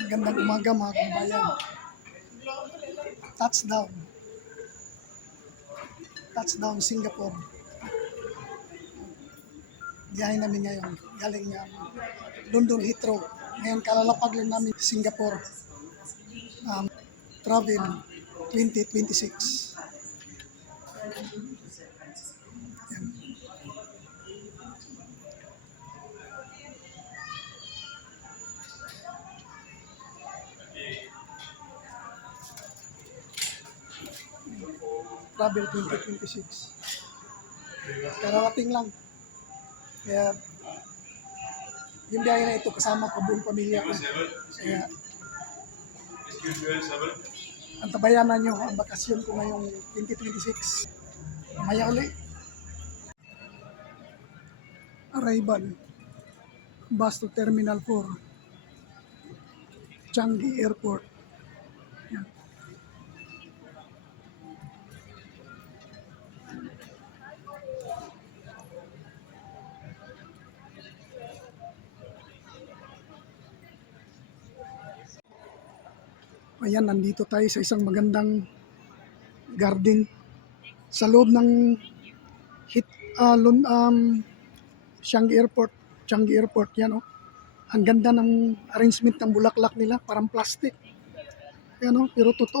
Magandang umaga mga kabayan. Touchdown. Touchdown Singapore. Biyahe namin ngayon. Galing London Heathrow. Ngayon kalalapag lang namin Singapore. Travel 2026. Travel 2026. Kararating lang. Kaya yung biyahe na ito kasama ko buong pamilya ko. Kaya antabayanan nyo ang bakasyon ko ngayong 2026. Mamaya uli. Arrival. Bus to Terminal 4. Changi Airport. Yan. Ayan, nandito tayo sa isang magandang garden sa loob ng Changi Airport yan, oh. Ang ganda ng arrangement ng bulaklak nila, parang plastic. Yan, oh, pero totoo.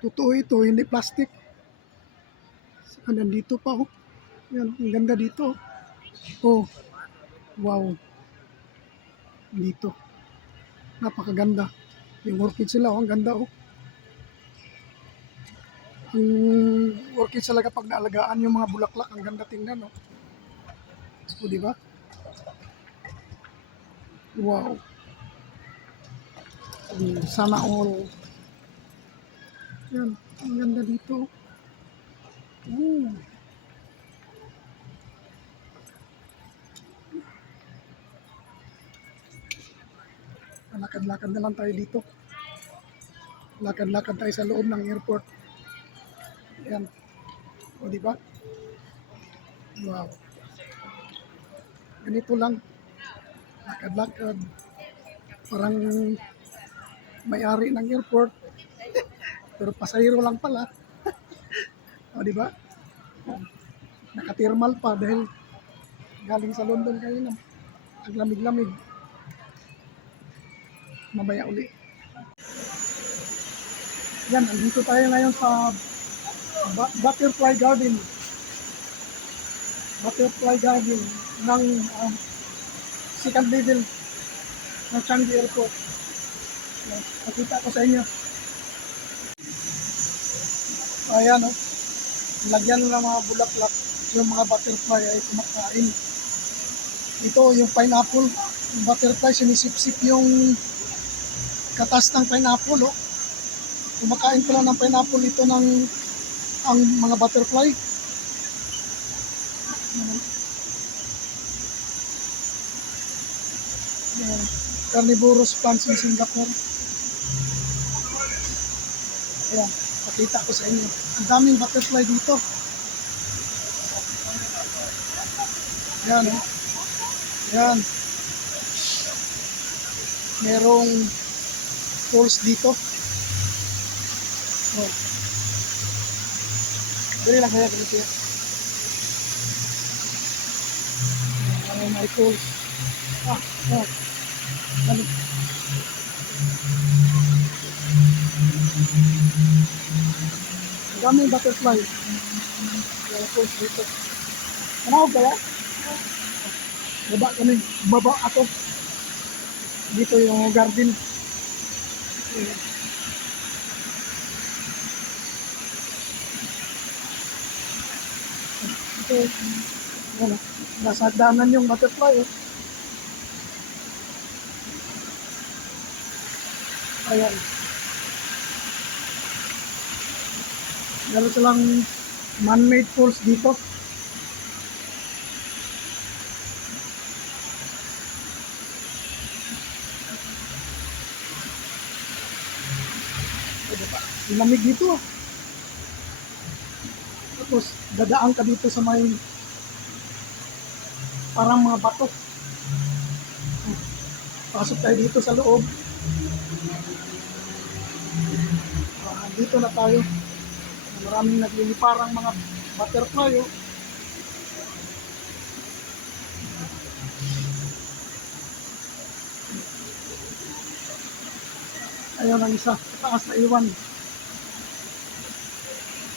Totoo ito, hindi plastic. Saka nandito pa, oh. Yan, ang ganda dito. Oh, wow. Dito. Napakaganda. Yung orchid sila, oh, ang ganda, oh. Ang orchid sila kapag naalagaan yung mga bulaklak, ang ganda tingnan, oh. O, di ba? Wow. Sana all. Yan, ang ganda dito. Lakad-lakad na lang tayo dito. Lakad-lakad tayo sa loob ng airport. Yan. O, di ba? Wow. Ganito lang. Lakad-lakad. Parang may-ari ng airport. Pero pasahero lang pala. O, di ba? Naka-thermal pa dahil galing sa London kayo na. Ang lamig-lamig. Mamaya uli. Yan, andito tayo ngayon sa Butterfly Garden. Butterfly Garden ng second level ng Changi Airport. Yan, pakita ko sa inyo. Ayan, oh. Lagyan ng mga bulaklak. Yung mga butterfly ay kumakain. Ito yung pineapple. Yung butterfly sinisip-sip yung katas ng pineapple, oh. Kumakain pala ng pineapple ito ng ang mga butterfly. Carnivorous plants in Singapore. Ayan, pakita ko sa inyo. Ang daming butterfly dito. Ayan, oh. Ayan. Merong falls dito. Oh. Dali lang kaya dito. May falls. Oh. Ano? Daming butterfly. May falls dito. Ano kaya? Baba kami. Baba ako. Dito yung garden. Ito, ano, nasa danan yung butterfly, oh. Ayan. Meron silang man-made falls dito. Lamig dito. Tapos dadaan ka dito sa may parang mga bato. Pasok tayo dito sa loob. Dito na tayo. Maraming nagliliparang mga butterfly. Oh. Ayun ang isa, taas na iwan.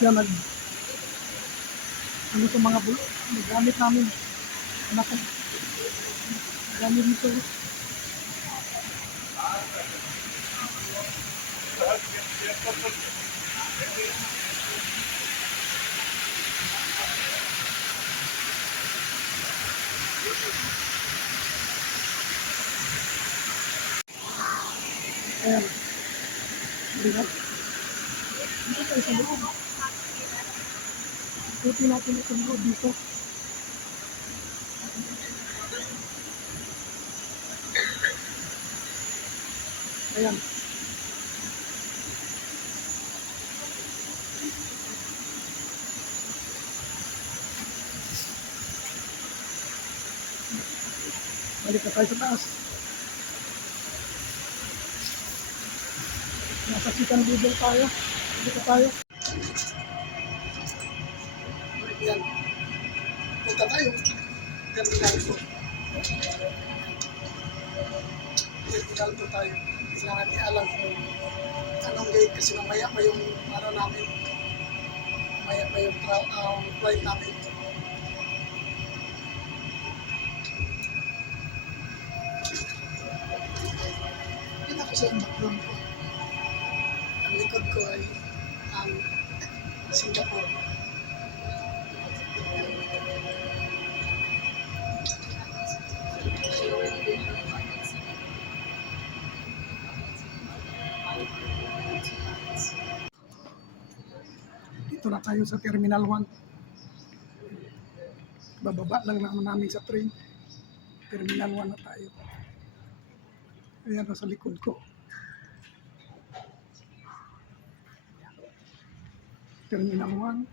Yan, ano sa mga bulo, gamit namin. Anak ko, gamit nito. Ayan. Lihat. Dito tayo sa loob. Ikutin natin itong loob dito. Ayan. Balik na tayo sa taas. Nasa chicken burger tayo. Dito tayo. Ayan. Punta tayo. Terminal po. Terminal po tayo. Kailangan i-alam kung anong gate kasi mamaya pa yung ano namin. Mamaya pa yung flight namin. Kita ko sa background ko. Ang likod ko ay ang Singapore. Dito na tayo sa Terminal 1. Bababa lang naman namin sa train. Terminal 1 na tayo. Ayan na sa likod ko. Terminal 1.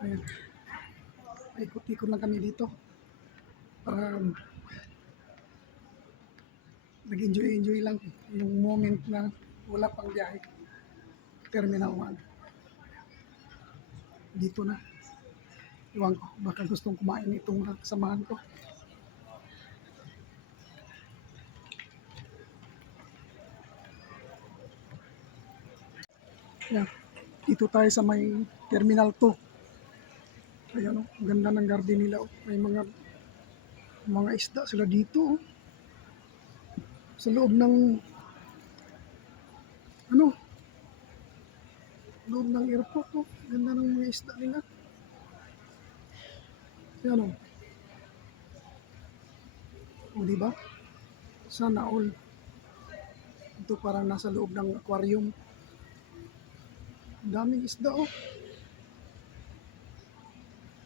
Ayan. Ikot-ikot lang kami dito. Para nag-enjoy lang yung moment na wala pang biyahe. Terminal 1. Dito na. Iwan ko, baka gustong kumain itong kasamahan ko. Yeah. Dito tayo sa may Terminal 2. Ayan o, ganda ng garden nila. Oh. May mga isda sila dito. Oh. Sa loob ng loob ng airport. Oh. Ganda ng mga isda nila. Ayan o. O diba? Sana all. Ito parang nasa loob ng aquarium. Daming isda oh.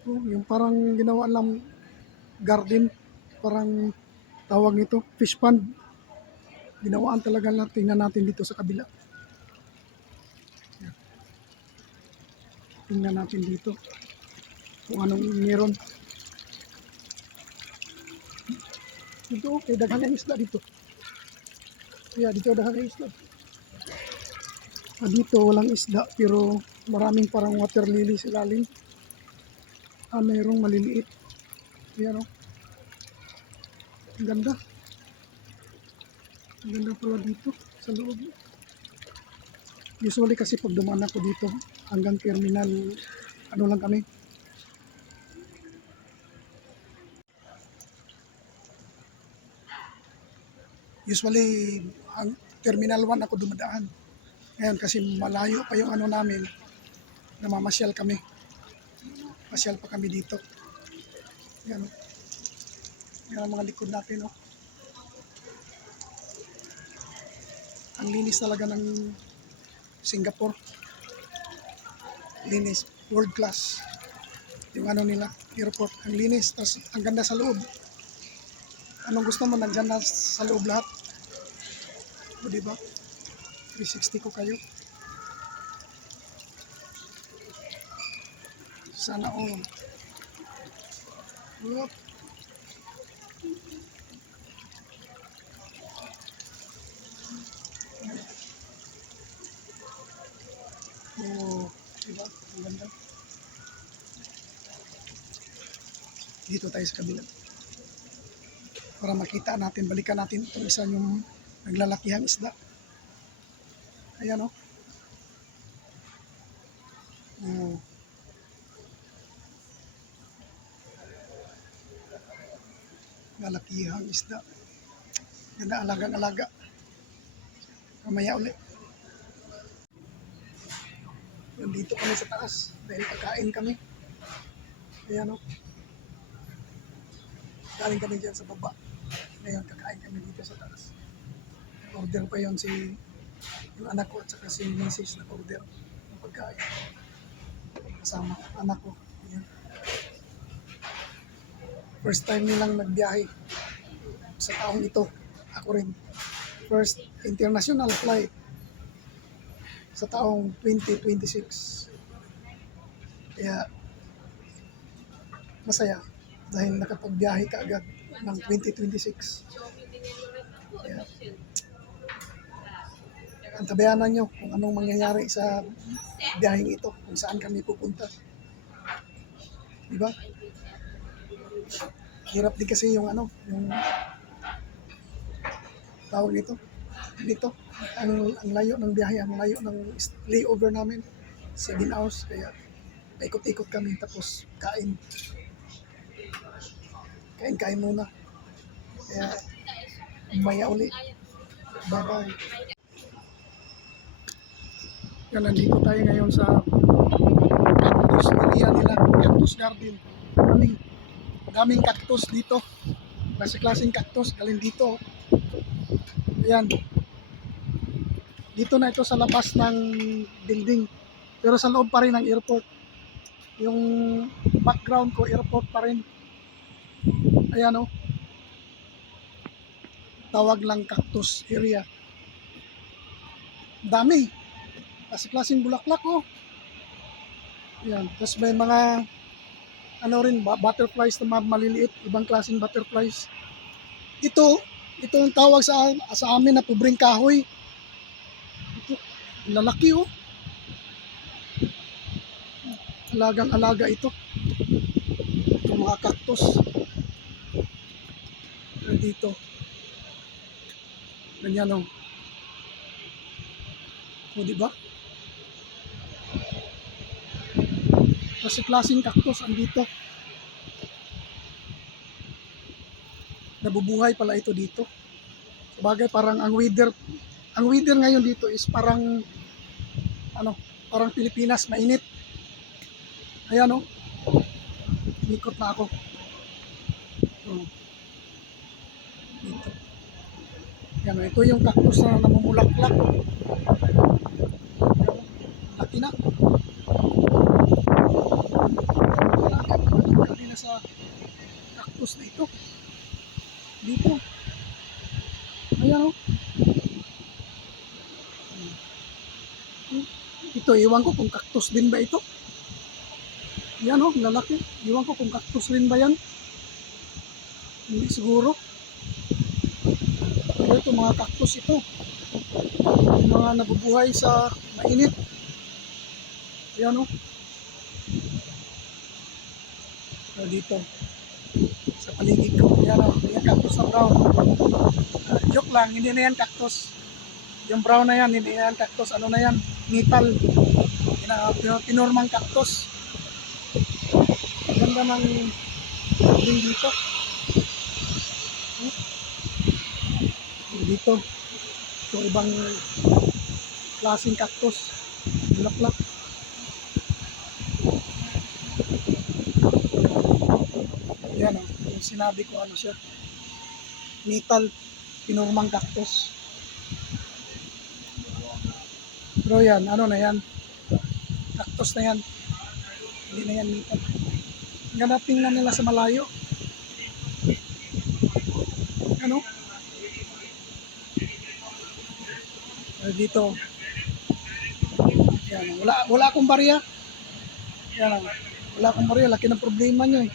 Oh, yung parang ginawa lang garden, parang tawag nito, fish pond. Ginawaan talaga lang, tingnan natin dito sa kabila. Tingnan natin dito kung anong meron. Dito, okay, daghan ng isda dito. Kaya dito daghan ng isda. Dito walang isda pero maraming parang water lily sa ilalim. Mayroong maliliit. Ayan o. Ang ganda. Ang ganda pala dito sa loob. Usually kasi pag dumaan ako dito hanggang terminal, ano lang kami. Usually ang terminal 1 ako dumadaan. Ngayon kasi malayo pa yung ano namin, namamasyal kami. Pasyal pa kami dito. Yan. Yan ang mga likod natin. Oh. Ang linis talaga ng Singapore. Linis. World class. Yung ano nila, airport. Ang linis. Tapos ang ganda sa loob. Anong gusto mo, nandyan na sa loob lahat. O diba? 360 ko kayo. Sana all. Yup. Oh, diba? Ang ganda. Dito tayo sa kabila. Para makita natin, balikan natin itong isa yung naglalakihang isda. Ayan o. Oh. Lalakihang isda. Ganda, alagang-alaga. Kamaya ulit. Nandito kami sa taas dahil pagkain kami. Ayan o. Kain kami dyan sa baba. Ngayon kakain kami dito sa taas. Order pa yon si yung anak ko at saka si Mrs. na order ng pagkain. Kasama anak ko. Ayan. First time nilang nagbiyahe sa taong ito. Ako rin. First international flight sa taong 2026. Kaya masaya dahil nakapagbiyahe ka agad ng 2026. Kaya antabayanan nyo kung anong mangyayari sa biyaheng ito, kung saan kami pupunta. Diba? Hirap din kasi yung yung tawag nito. Dito, ang layo ng biyahe, ang layo ng layover namin, 7 hours, kaya paikot-ikot kami, tapos kain muna. Kaya, maya uli. Bye-bye. Yan, nandito tayo ngayon sa cactus area nila, cactus garden. Daming cactus dito. Klase-klaseng cactus, galing dito. Ayan. Dito na ito sa labas ng building. Pero sa loob pa rin ng airport. Yung background ko, airport pa rin. Ayan o. Tawag lang cactus area. Dami. Klase-klaseng bulaklak o. Ayan. Tapos may mga rin, butterflies na maliliit. Ibang klaseng butterflies. Ito ang tawag sa amin na pobreng kahoy. Lalaki oh. Alagang-alaga ito. Itong mga cactus. Dito. Ganyan oh. O diba? Klase-klaseng cactus andito. Nabubuhay pala ito dito. Sabagay parang ang weather ngayon dito is parang parang Pilipinas, mainit. Ayan oh. Ikot na ako. Dito. Yan, ito yung cactus na namumulaklak. Laki na. Laki na sa cactus na ito. Dito. Ayan oh. Ito, iwan ko kung cactus din ba ito. Yan oh, lalaki. Iwan ko kung cactus rin ba yan. Hindi siguro. Pero ito, mga cactus ito. Yung mga nabubuhay sa mainit. Yan oh. So, dito. Sa paligid ko. Yan oh, yung cactus na brown. Joke lang, hindi na yan cactus. Yung brown na yan, hindi na yan cactus. Ano na yan? Metal. Pinormang cactus. Ganda ng din dito. Dito. Itong ibang klaseng cactus. Bulaklak. Yan o. Yung sinabi ko ano siya. Metal. Pinormang cactus. Pero yan, ano na yan? Cactus na yan. Hindi na yan metal. Ganapin na nila sa malayo. Ano? Dito. Yan, wala akong barya. Yan, wala akong barya. Laki ng problema nyo eh.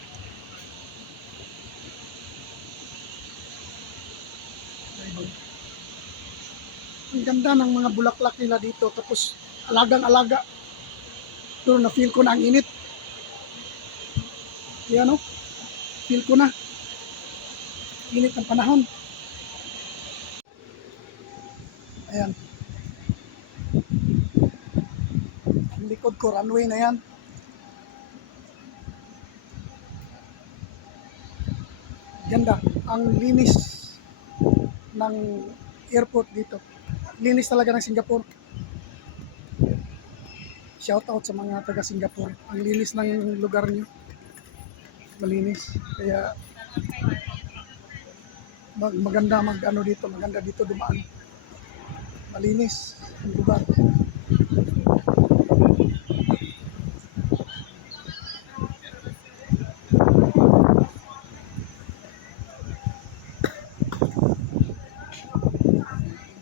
ganda ng mga bulaklak nila dito. Tapos alagang-alaga. Pero na-feel ko na ang init. Yan o. Feel ko na. Init ng panahon. Ayan. Ang likod ko, runway na yan. Ganda. Ang linis ng airport dito. Linis talaga ng Singapore. Shout out sa mga taga Singapore. Ang linis ng lugar nyo. Malinis. Kaya maganda mag-ano dito. Maganda dito dumaan. Malinis ang lugar.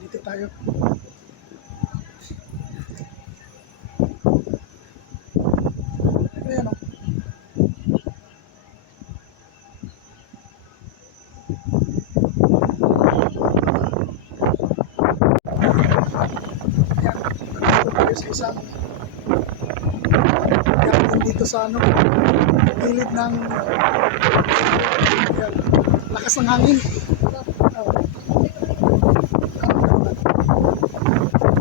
Dito tayo. Ayan o. Ayan. Nandito tayo sa isang garden dito sa ano. Gilid ng ayan, lakas ng hangin.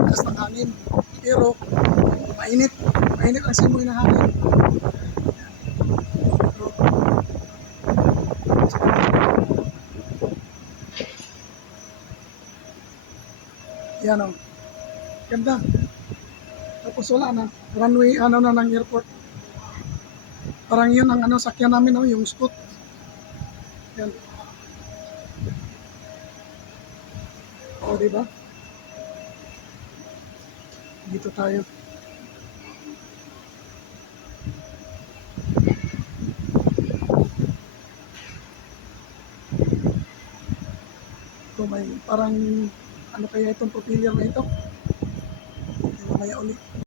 Lakas ng hangin. Pero mainit. Mainit ang simoy ng hangin. Yan o. Ganda. Tapos wala na. Runway, ano na ng airport. Parang yun ang ano, sakyan namin, no? Yung scoot. Yan. O, diba? Dito tayo. Ito may parang ano kaya itong propeller na ito? Mamaya ulit.